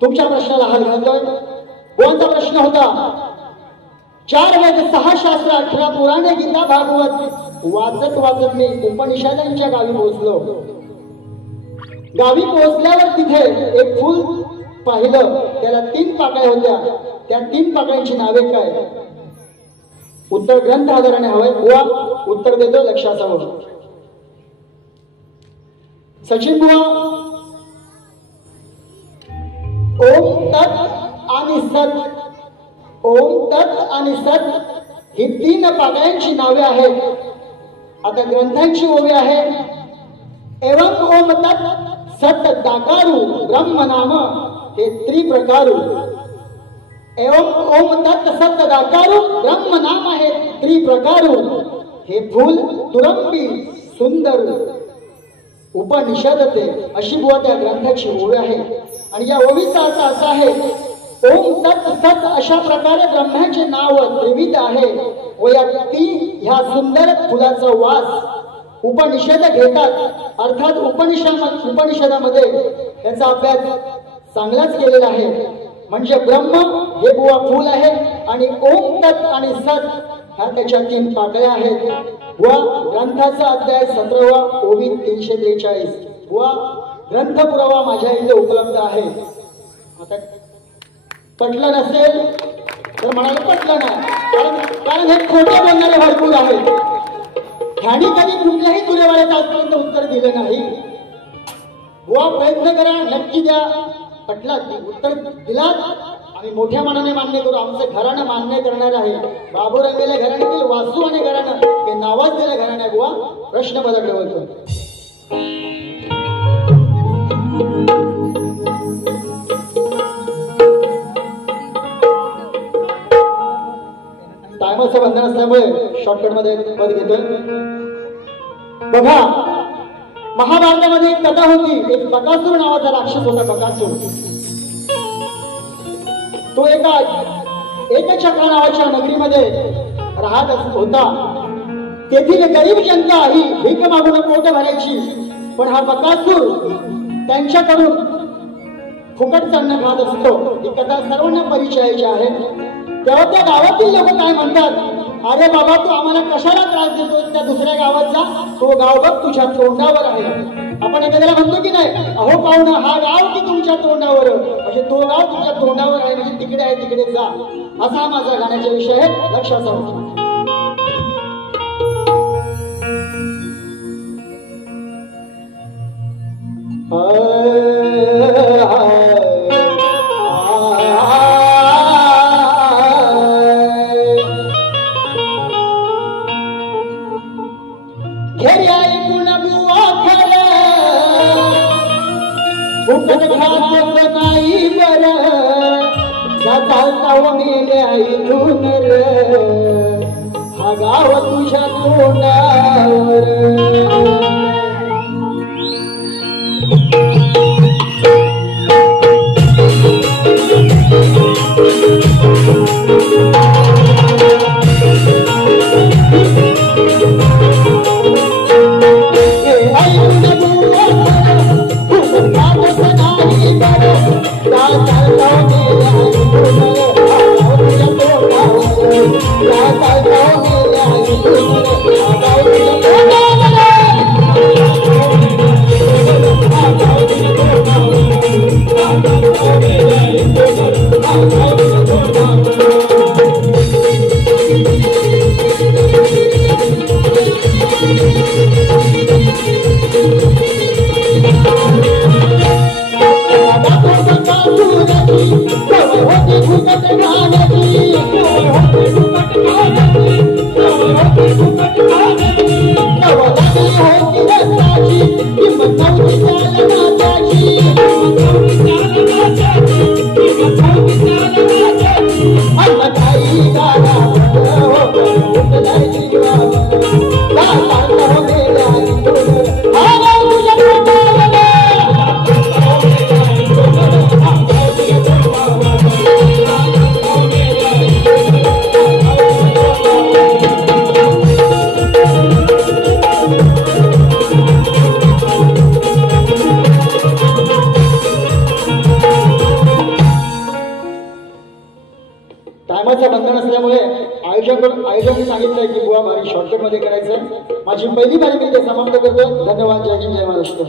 तुमच्या प्रश्नाला हात घालतोय. कोणता प्रश्न होता? 4 वेद 6 शास्त्र 18 पुराणे गीता भागवत वाचत वाचत मी उपनिषदांच्या गावी पोहोचलो. गावी पोहोचल्यावर तिथे एक फूल पाहिलं. त्याला 3 पाकळ्या होत्या. त्या 3 पाकळ्यांची नावे काय? उत्तर ग्रंथ आधाराने हवंय. बुवा उत्तर देतो, लक्ष असावं. सचिन बुवा, ओम तत् आणि सत, ओम तत् आणि सत ही 3 पाकळ्यांची नावे आहेत. आता ग्रंथांची ओवी आहे. एवं ओम तत् सत दाकारू ब्रह्म नाम हे त्रिप्रकारू. एवं ओम तत् सत दाकारू ब्रह्म नाम हे त्रिप्रकारू. हे फूल तुरंबी सुंदर उपनिषद ते, अशी बुवा त्या ग्रंथाची ओवी आहे. आणि या ओवीचा अर्थ असा आहे, ओम तत् सत अशा प्रकारे ब्रह्माचे नाव त्रिविध आहे व या ह्या सुंदर फुलाचा वास उपनिषद घेतात. अर्थात उपनिषदामध्ये त्याचा अभ्यास चांगलाच केलेला आहे. म्हणजे ब्रह्म हे बुवा फूल आहे आणि ओम तत् आणि सत ह्या त्याच्या 3 पाकळ्या आहेत. व ग्रंथाचा अध्याय 17वा ओवी 343. व ग्रंथ पुरावा माझ्या इथे उपलब्ध आहे. आता पटलं नसेल तर म्हणाले पटलं नाही, कारण हे खोटं बोलणारे भरपूर आहेत. ह्यानी कधी कुठल्याही तुरेवाड्यात आजपर्यंत उत्तर दिलं नाही. बुवा प्रयत्न करा, नक्की द्या. पटला उत्तर दिलात आम्ही मोठ्या मनाने मान्य करू. आमचं घराणं मान्य करणार आहे. बाबू रंगेल्या घराण्यातील वासू आणि घराणं हे नावाजलेलं घराणं आहे. बुवा प्रश्न बदलले होतो. टायमरचं बंधन असल्यामुळे शॉर्टकट मध्ये पद घेतोय. बघा, महाभारतामध्ये एक कथा होती. एक बकासूर नावाचा राक्षस होता. बकासूर तो एका चक्र नावाच्या नगरीमध्ये राहत होता. तेथील गरीब जनता ही भीक मागून पोट भरायची. पण हा बकासूर त्यांच्याकडून फुकट चालणं खात असतो. ही कथा सर्वांना परिचयाची आहे. तेव्हा त्या गावातील लोक काय म्हणतात, अरे बाबा तू आम्हाला कशाला त्रास देतो? त्या दुसऱ्या गावात जा, तो गाव बघ तुझ्या तोंडावर आहे. आपण एखाद्याला म्हणतो की नाही, अहो पाहुणा हा गाव की तुमच्या तोंडावर, म्हणजे तो गाव तुमच्या तोंडावर आहे, म्हणजे तिकडे आहे, तिकडे जा. असा माझा गाण्याचा विषय आहे. लक्षात ठेवा. हा गाव तुझ्या तोंडावर. आयोजकांनी सांगितलंय की बुवा भारी शॉर्टकट मध्ये करायचं. माझी पहिली बारी मी ते समाप्त करतो. धन्यवाद. जय हिंद, जय महाराष्ट्र.